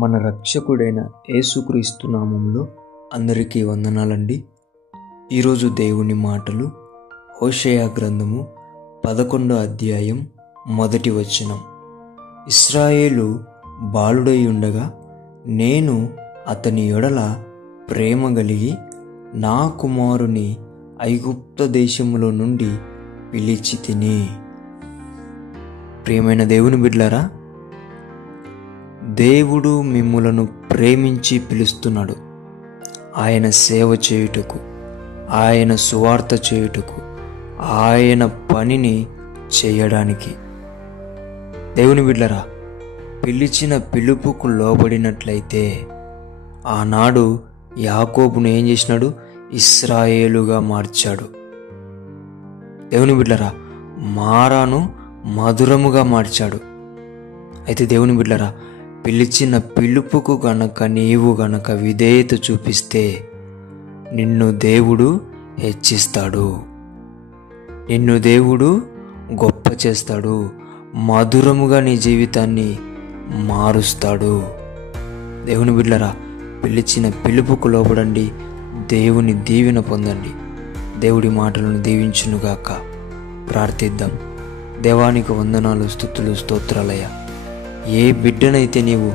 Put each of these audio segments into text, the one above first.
మన రక్షకుడైన యేసుక్రీస్తు నామములో అందరికీ వందనాలండి. ఈరోజు దేవుని మాటలు హోషేయ గ్రంథము 11వ అధ్యాయం 1వ వచనం. ఇశ్రాయేలు బాలుడై ఉండగా నేను అతని యొడల ప్రేమ కలిగి నా కుమారుని ఐగుప్త దేశములో నుండి పిలిచి తిని. ప్రియమైన దేవుని బిడ్డలారా, దేవుడు మిమ్ములను ప్రేమించి పిలుస్తున్నాడు. ఆయన సేవ చేయుటకు, ఆయన సువార్త చేయుటకు, ఆయన పనిని చేయడానికి. దేవుని బిడ్డలారా, పిలిచిన పిలుపుకు లోబడినట్లయితే ఆనాడు యాకోబును ఏం చేసినాడు? ఇశ్రాయేలుగా మార్చాడు. దేవుని బిడ్డలారా, మారాను మధురముగా మార్చాడు. అయితే దేవుని బిడ్డలారా, పిలిచిన పిలుపుకు నీవు గనక విధేయత చూపిస్తే నిన్ను దేవుడు హెచ్చిస్తాడు, నిన్ను దేవుడు గొప్ప చేస్తాడు, మధురముగా నీ జీవితాన్ని మారుస్తాడు. దేవుని బిడ్డలారా, పిలిచిన పిలుపుకు లోబడండి, దేవుని దీవెన పొందండి. దేవుడి మాటలను దీవించునుగాక. ప్రార్థిద్దాం. దేవానికి వందనాలు, స్తుతులు, స్తోత్రాలయ్యా. ఏ బిడ్డనైతే నీవు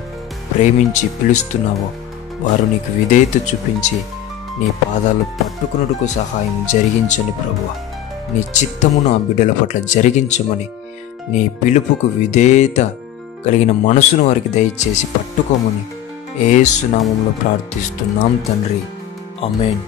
ప్రేమించి పిలుస్తున్నావో వారు నీకు విధేయత చూపించి నీ పాదాలు పట్టుకున్నట్టుకు సహాయం జరిగించండి ప్రభువా. నీ చిత్తమును ఆ బిడ్డల పట్ల జరిగించమని, నీ పిలుపుకు విధేయత కలిగిన మనసును వారికి దయచేసి పట్టుకోమని యేసు నామములో ప్రార్థిస్తున్నాం తండ్రి. ఆమేన్.